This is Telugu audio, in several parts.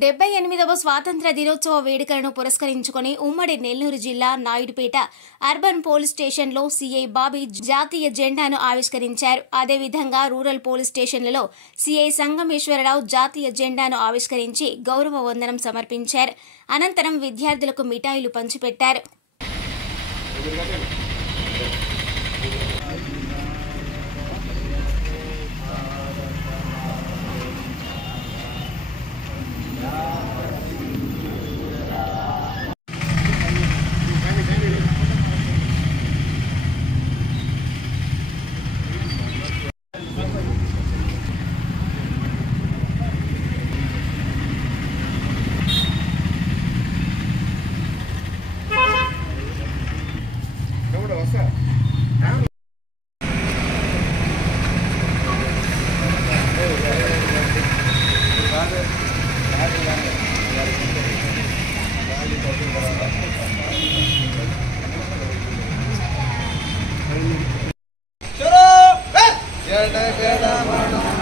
78వ స్వాతంత్ర దినోత్సవ వేడుకలను పురస్కరించుకుని ఉమ్మడి నెల్లూరు జిల్లా నాయుడుపేట అర్బన్ పోలీస్ స్టేషన్లో సీఐ బాబీ జాతీయ జెండాను ఆవిష్కరించారు. అదేవిధంగా రూరల్ పోలీస్ స్టేషన్లలో సీఐ సంగమేశ్వరరావు జాతీయ జెండాను ఆవిష్కరించి గౌరవ వందనం సమర్పించారు. అనంతరం విద్యార్థులకు మిఠాయిలు పంచిపెట్టారు.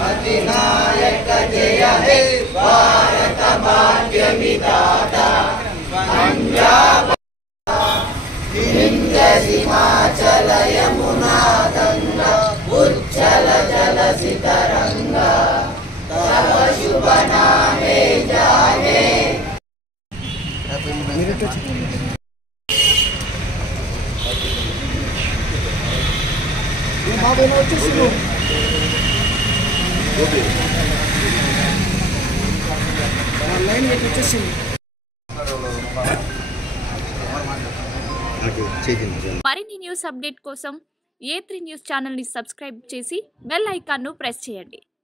अधिनायक जय हे भारत भाग्य विधाता पंजाब हिंद हिमाचल यमुना गंगा उज्जल जलसि तरंगा तव शुभ नामे जाने। మరిన్ని న్యూస్ అప్డేట్ కోసం A3 న్యూస్ ఛానల్ ని సబ్స్క్రైబ్ చేసి బెల్ ఐకాన్ ను ప్రెస్ చేయండి.